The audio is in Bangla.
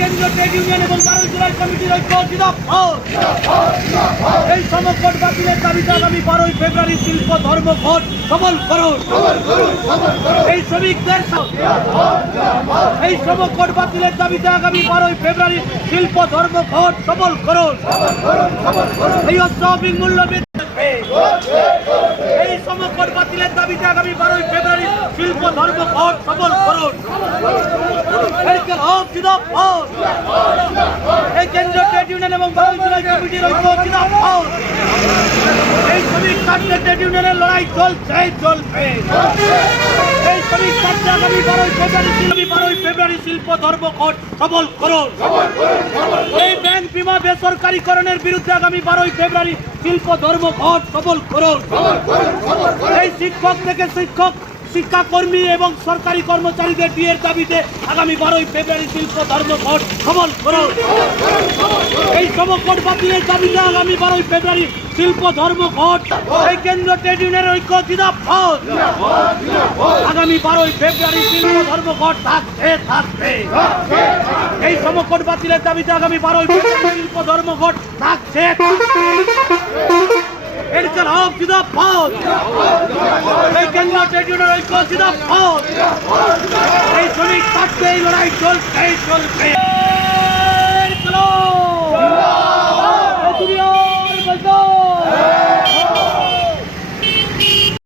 কেন্দ্রীয় ট্রেড ইউনিয়ন এবং 12 জুলাই কমিটির ঐক্য জিন্দাবাদ। এই সমকট বাতিলের দাবিতে আগামী 12 ফেব্রুয়ারি শিল্প ধর্মঘট সফল করুন। এই শ্রমিকদের এই সমকট বাতিলের দাবিতে আগামী 12 ফেব্রুয়ারি শিল্প ধর্মঘট সফল করুন। এই অস্বাভাবিক মূল্য এই সমকট বাতিলের দাবিতে আগামী 12 ফেব্রুয়ারি শিল্প ধর্মঘট সফল করুন। এই কেন্দ্রীয় ট্রেড ইউনিয়ন এবং 12 জুলাই কমিটির ঐক্য জিন্দাবাদ। এই শ্রমিক কার্যে ট্রেড ইউনিয়নের লড়াই চলছে। এই শ্রমিক কার্যে আগামী 12 ফেব্রুয়ারি শিল্প ধর্মঘট সফল করুন। এই ব্যাংক বিমা বেসরকারীকরণের বিরুদ্ধে আগামী 12 ফেব্রুয়ারি শিল্প ধর্মঘট সফল করুন। এই শিক্ষক থেকে শিক্ষাকর্মী এবং সরকারি কর্মচারীদের ডিএর দাবিতে আগামী 12 ফেব্রুয়ারি শিল্প ধর্মঘট সফল করুন। এই সমকট বাতিলের দাবিতে আগামী 12 ফেব্রুয়ারি শিল্প ধর্মঘট। এই কেন্দ্র ট্রেড ইউনিয়নের ঐক্য জিন্দাবাদ। আগামী 12 ফেব্রুয়ারি শিল্প ধর্মঘট থাকবে। এই সমকট বাতিলের দাবিতে আগামী 12 ফেব্রুয়ারি শিল্প ধর্মঘট থাকছে। এই কেন্দ্রীয় ট্রেড ইউনিয়নের ঐক্য জিন্দাবাদ। এই শ্রমিক স্বার্থে এই লড়াই চলবে।